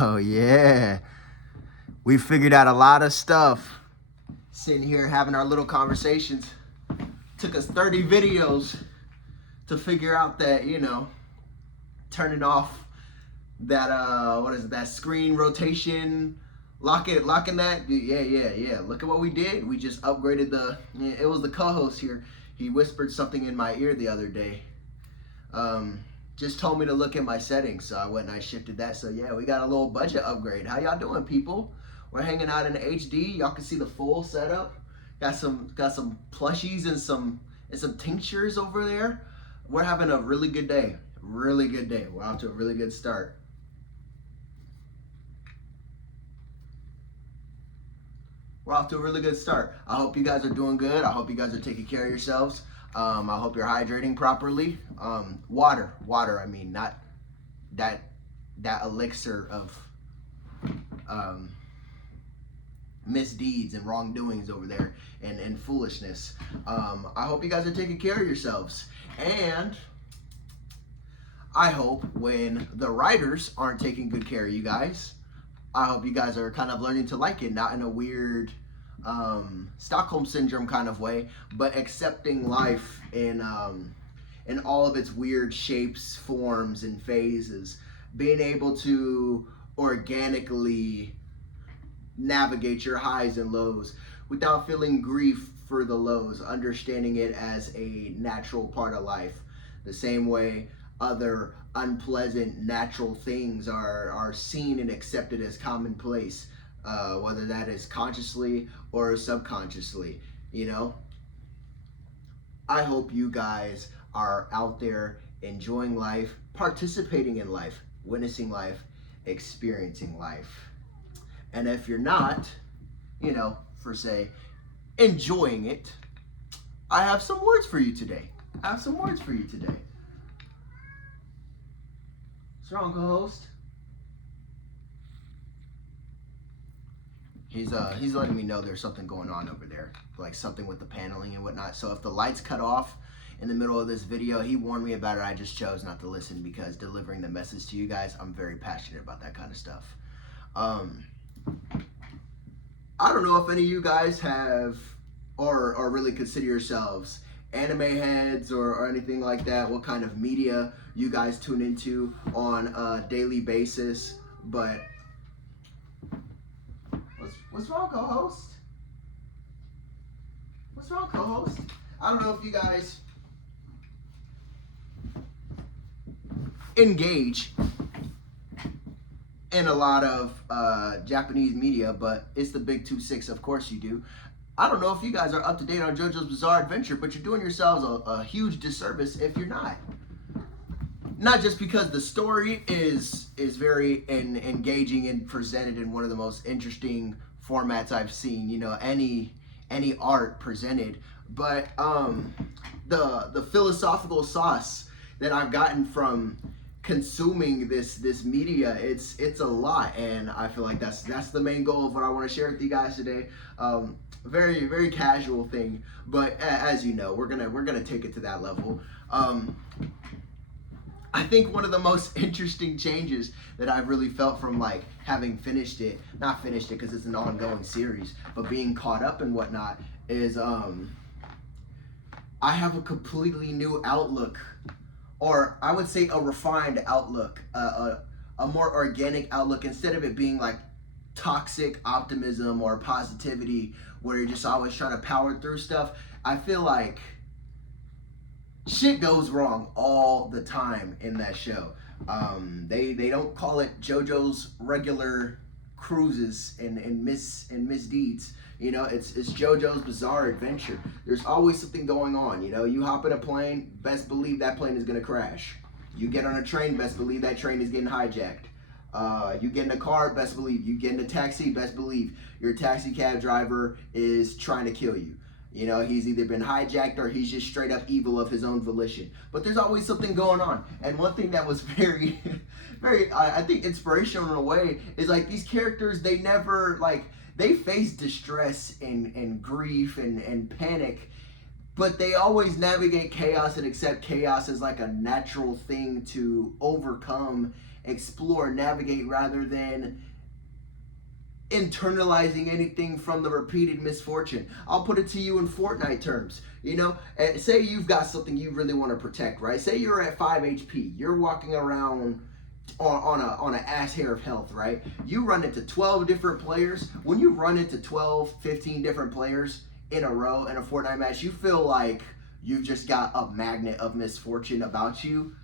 Oh yeah, we figured out a lot of stuff. Sitting here having our little conversations. Took us 30 videos to figure out that, turning off that that screen rotation, locking that. Yeah. Look at what we did. We just upgraded it was the co-host here. He whispered something in my ear the other day. Just told me to look at my settings, so I went and I shifted that. So yeah, we got a little budget upgrade. How y'all doing, people? We're hanging out in HD. Y'all can see the full setup. Got some plushies and some tinctures over there. We're having a really good day. Really good day. We're off to a really good start. We're off to a really good start. I hope you guys are doing good. I hope you guys are taking care of yourselves. I hope you're hydrating properly. Water. I mean, not that elixir of misdeeds and wrongdoings over there and foolishness. I hope you guys are taking care of yourselves. And I hope when the writers aren't taking good care of you guys, I hope you guys are kind of learning to like it, not in a weird Stockholm syndrome kind of way, but accepting life in all of its weird shapes, forms, and phases. Being able to organically navigate your highs and lows without feeling grief for the lows, understanding it as a natural part of life. The same way other unpleasant natural things are seen and accepted as commonplace, whether that is consciously or subconsciously. I hope you guys are out there enjoying life, participating in life, witnessing life, experiencing life. And if you're not, for say, enjoying it, I have some words for you today. What's wrong, co-host? He's letting me know there's something going on over there, like something with the paneling and whatnot. So if the lights cut off in the middle of this video, he warned me about it. I just chose not to listen because delivering the message to you guys, I'm very passionate about that kind of stuff. I don't know if any of you guys have or really consider yourselves anime heads or anything like that, what kind of media you guys tune into on a daily basis, but what's wrong, co-host? I don't know if you guys engage in a lot of Japanese media, but it's the big 2-6, of course you do. I don't know if you guys are up to date on JoJo's Bizarre Adventure, but you're doing yourselves a huge disservice if you're not. Not just because the story is very engaging and presented in one of the most interesting formats I've seen, any art presented, but the philosophical sauce that I've gotten from consuming this media, it's a lot, and I feel like that's the main goal of what I want to share with you guys today. Very, very casual thing, but as you know, we're gonna take it to that level. I think one of the most interesting changes that I've really felt from having not finished it because it's an ongoing series, but being caught up and whatnot, is I have a completely new outlook, or I would say a refined outlook, a more organic outlook, instead of it being like toxic optimism or positivity where you're just always trying to power through stuff. I feel like shit goes wrong all the time in that show. They don't call it JoJo's regular cruises and misdeeds. It's JoJo's Bizarre Adventure. There's always something going on. You hop in a plane, best believe that plane is gonna crash. You get on a train, best believe that train is getting hijacked. You get in a car, best believe. You get in a taxi, best believe your taxi cab driver is trying to kill you. He's either been hijacked or he's just straight up evil of his own volition. But there's always something going on. And one thing that was very, very, I think inspirational in a way is these characters, they never, they face distress and grief and panic, but they always navigate chaos and accept chaos as a natural thing to overcome explore, navigate, rather than internalizing anything from the repeated misfortune. I'll put it to you in Fortnite terms. Say you've got something you really want to protect, right? Say you're at 5 HP. You're walking around on an ass hair of health, right? You run into 12 different players. When you run into 12, 15 different players in a row in a Fortnite match, you feel like you've just got a magnet of misfortune about you.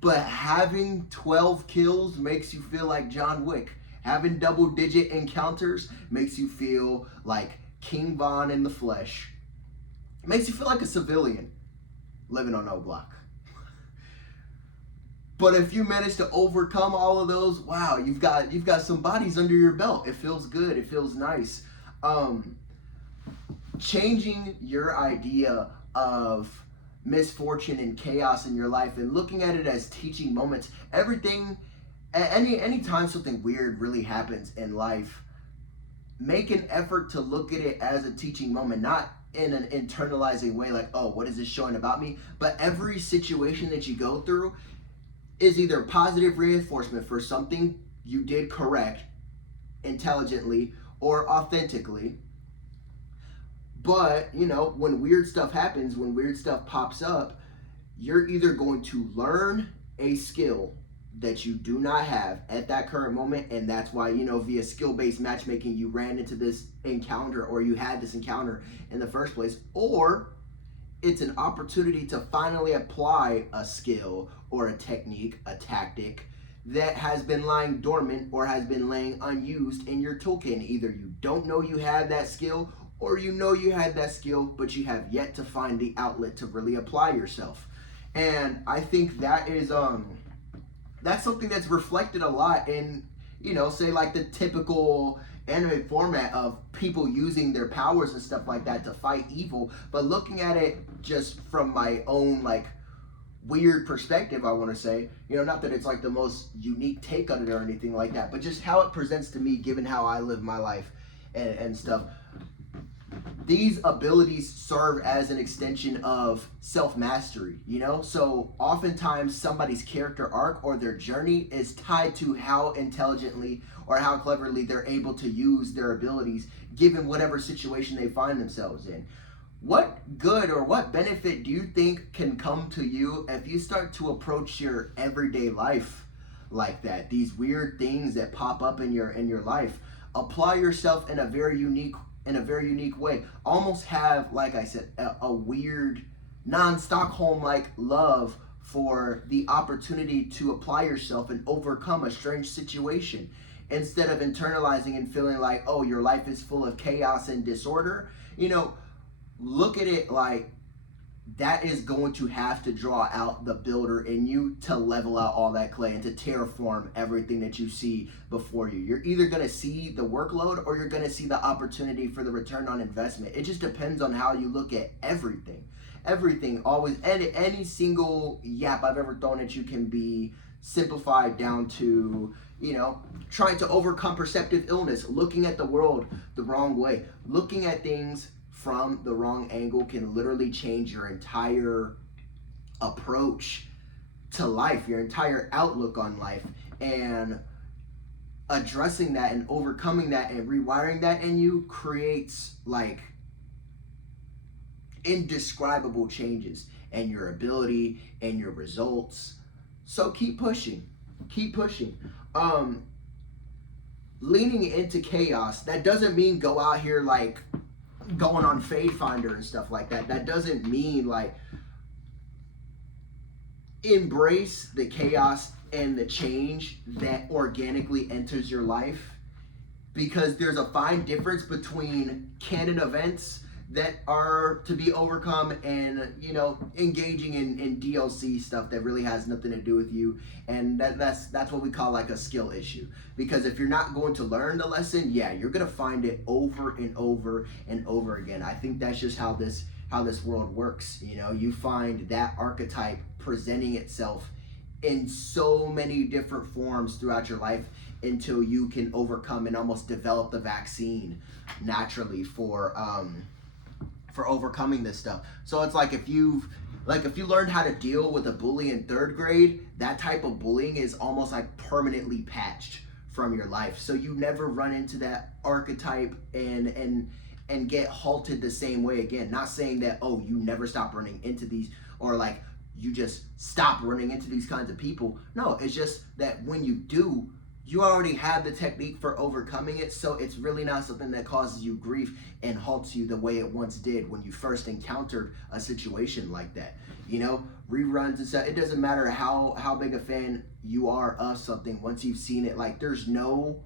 But having 12 kills makes you feel like John Wick. Having double-digit encounters makes you feel like King Von in the flesh. It makes you feel like a civilian living on O Block. But if you manage to overcome all of those, wow, you've got some bodies under your belt. It feels good. It feels nice. Changing your idea of misfortune and chaos in your life and looking at it as teaching moments. Any time something weird really happens in life, make an effort to look at it as a teaching moment, not in an internalizing way like, oh, what is this showing about me? But every situation that you go through is either positive reinforcement for something you did correct, intelligently, or authentically. But, when weird stuff happens, when weird stuff pops up, you're either going to learn a skill that you do not have at that current moment, and that's why, via skill-based matchmaking, you ran into this encounter, or you had this encounter in the first place, or it's an opportunity to finally apply a skill or a technique, a tactic that has been lying dormant or has been laying unused in your toolkit. And either you don't know you had that skill, or you know you had that skill, but you have yet to find the outlet to really apply yourself. And I think that is that's something that's reflected a lot in, say like the typical anime format of people using their powers and stuff like that to fight evil. But looking at it just from my own like weird perspective, I want to say, not that it's like the most unique take on it or anything like that, but just how it presents to me given how I live my life and stuff. These abilities serve as an extension of self-mastery, So oftentimes somebody's character arc or their journey is tied to how intelligently or how cleverly they're able to use their abilities given whatever situation they find themselves in. What good or what benefit do you think can come to you if you start to approach your everyday life like that? These weird things that pop up in your life. Apply yourself in a very unique way. Almost have, like I said, a weird non-Stockholm-like love for the opportunity to apply yourself and overcome a strange situation, instead of internalizing and feeling like, oh, your life is full of chaos and disorder. Look at it like that is going to have to draw out the builder in you to level out all that clay and to terraform everything that you see before you. You're either going to see the workload or you're going to see the opportunity for the return on investment. It just depends on how you look at everything. Everything, always, any single yap I've ever thrown at you can be simplified down to, trying to overcome perceptive illness, looking at the world the wrong way, looking at things from the wrong angle can literally change your entire approach to life, your entire outlook on life. And addressing that and overcoming that and rewiring that in you creates like indescribable changes in your ability and your results. So keep pushing. Leaning into chaos, that doesn't mean go out here like going on Fade Finder and stuff like that. That doesn't mean like embrace the chaos and the change that organically enters your life, because there's a fine difference between canon events that are to be overcome and engaging in DLC stuff that really has nothing to do with you. And that's what we call like a skill issue, because if you're not going to learn the lesson, you're gonna find it over and over and over again. I think that's just how this world works. You find that archetype presenting itself in so many different forms throughout your life until you can overcome and almost develop the vaccine naturally for overcoming this stuff. So it's like if you've Like if you learned how to deal with a bully in third grade, that type of bullying is almost like permanently patched from your life. So you never run into that archetype and get halted the same way again. Not saying that, oh, you never stop running into these, or like you just stop running into these kinds of people. No, it's just that when you do, you already have the technique for overcoming it, so it's really not something that causes you grief and halts you the way it once did when you first encountered a situation like that. You know, reruns and stuff, it doesn't matter how big a fan you are of something. Once you've seen it, like there's no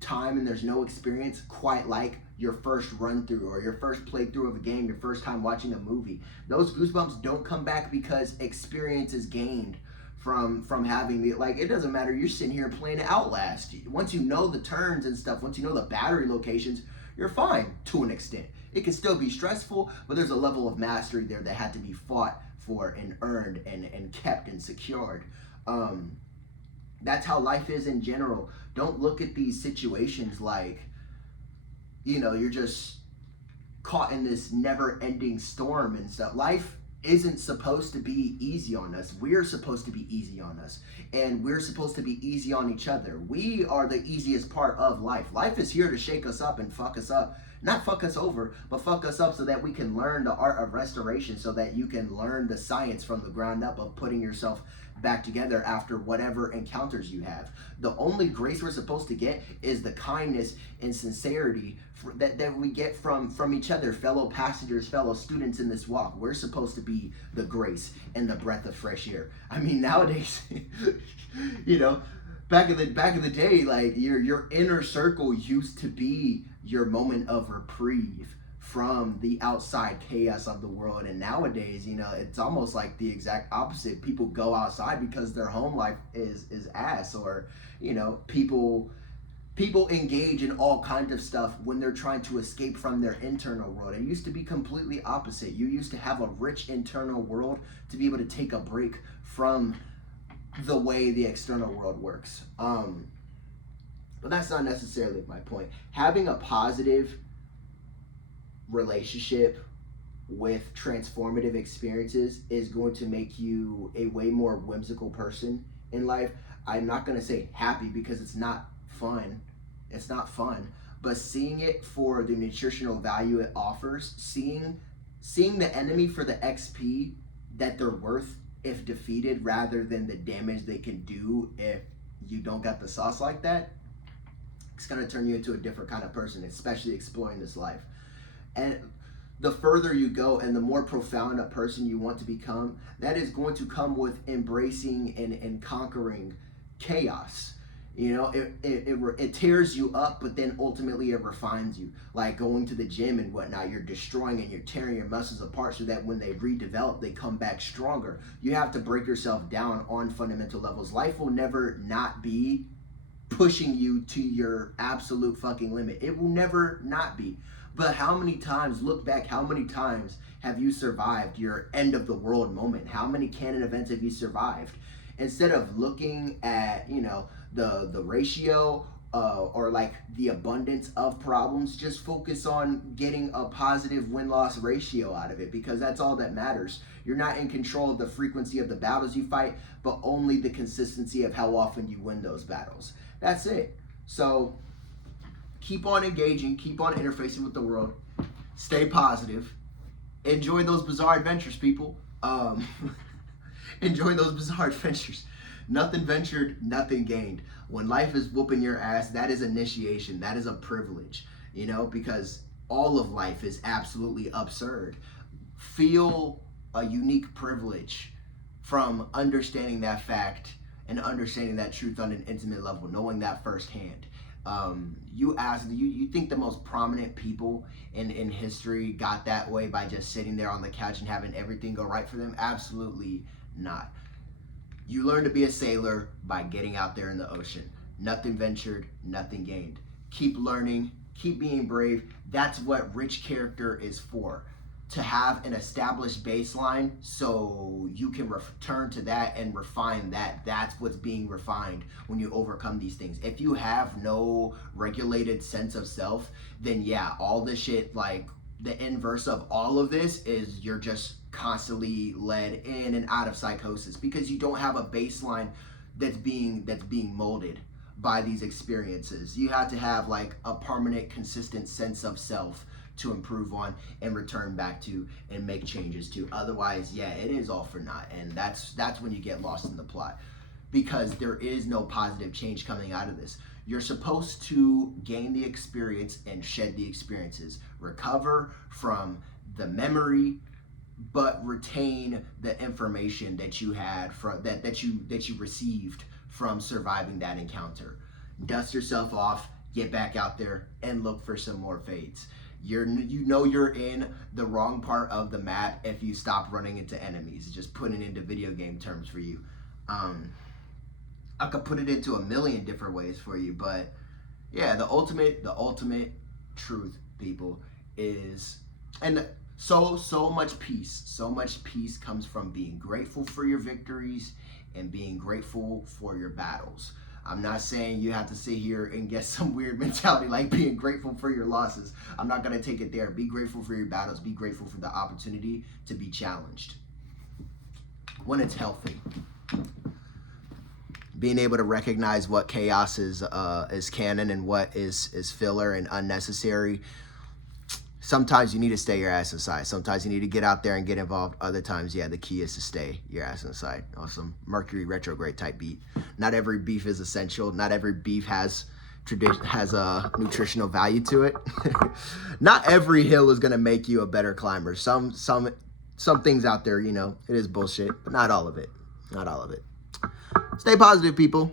time and there's no experience quite like your first run through or your first playthrough of a game, your first time watching a movie. Those goosebumps don't come back because experience is gained from having the, like, it doesn't matter, you're sitting here playing Outlast. Once you know the turns and stuff, once you know the battery locations, you're fine to an extent. It can still be stressful, but there's a level of mastery there that had to be fought for and earned and kept and secured. That's how life is in general. Don't look at these situations like, you know, you're just caught in this never-ending storm and stuff. Life isn't supposed to be easy on us. We're supposed to be easy on us. And we're supposed to be easy on each other. We are the easiest part of life. Life is here to shake us up and fuck us up. Not fuck us over, but fuck us up so that we can learn the art of restoration, so that you can learn the science from the ground up of putting yourself back together after whatever encounters you have. The only grace we're supposed to get is the kindness and sincerity that we get from each other, fellow passengers, fellow students in this walk. We're supposed to be the grace and the breath of fresh air. I mean, nowadays, you know, back in the day, like your inner circle used to be your moment of reprieve from the outside chaos of the world. And nowadays, you know, it's almost like the exact opposite. People go outside because their home life is ass, or, you know, people engage in all kinds of stuff when they're trying to escape from their internal world. It used to be completely opposite. You used to have a rich internal world to be able to take a break from the way the external world works. But that's not necessarily my point. Having a positive relationship with transformative experiences is going to make you a way more whimsical person in life. I'm not going to say happy because it's not fun. It's not fun. But seeing it for the nutritional value it offers, seeing the enemy for the XP that they're worth if defeated, rather than the damage they can do if you don't got the sauce like that, it's going to turn you into a different kind of person, especially exploring this life. And the further you go and the more profound a person you want to become, that is going to come with embracing and conquering chaos. You know, it tears you up, but then ultimately it refines you. Like going to the gym and whatnot, you're destroying and you're tearing your muscles apart so that when they redevelop, they come back stronger. You have to break yourself down on fundamental levels. Life will never not be pushing you to your absolute fucking limit. It will never not be. But how many times, look back, how many times have you survived your end of the world moment? How many canon events have you survived? Instead of looking at, you know, the ratio or like the abundance of problems, just focus on getting a positive win-loss ratio out of it, because that's all that matters. You're not in control of the frequency of the battles you fight, but only the consistency of how often you win those battles. That's it. So keep on engaging, keep on interfacing with the world, stay positive, enjoy those bizarre adventures, people. Enjoy those bizarre adventures. Nothing ventured, nothing gained. When life is whooping your ass, that is initiation. That is a privilege, you know, because all of life is absolutely absurd. Feel a unique privilege from understanding that fact and understanding that truth on an intimate level, knowing that firsthand. You think the most prominent people in history got that way by just sitting there on the couch and having everything go right for them? Absolutely not. You learn to be a sailor by getting out there in the ocean. Nothing ventured, nothing gained. Keep learning, keep being brave. That's what rich character is for. To have an established baseline so you can return to that and refine that. That's what's being refined when you overcome these things. If you have no regulated sense of self, then yeah, all this shit like the inverse of all of this is you're just constantly led in and out of psychosis because you don't have a baseline that's being molded by these experiences. You have to have like a permanent, consistent sense of self to improve on and return back to and make changes to. Otherwise, yeah, it is all for naught, and that's when you get lost in the plot, because there is no positive change coming out of this. You're supposed to gain the experience and shed the experiences, recover from the memory, but retain the information that you had from that you received from surviving that encounter. Dust yourself off, get back out there, and look for some more fades. You're in the wrong part of the map if you stop running into enemies. Just putting it into video game terms for you. I could put it into a million different ways for you, but yeah, the ultimate truth, people, is, and so much peace comes from being grateful for your victories and being grateful for your battles. I'm not saying you have to sit here and get some weird mentality like being grateful for your losses. I'm not going to take it there. Be grateful for your battles. Be grateful for the opportunity to be challenged when it's healthy. Being able to recognize what chaos is canon and what is filler and unnecessary. Sometimes you need to stay your ass inside. Sometimes you need to get out there and get involved. Other times, yeah, the key is to stay your ass inside. Awesome. Mercury retrograde type beat. Not every beef is essential. Not every beef has a nutritional value to it. Not every hill is gonna make you a better climber. Some things out there, it is bullshit, but not all of it. Not all of it. Stay positive, people.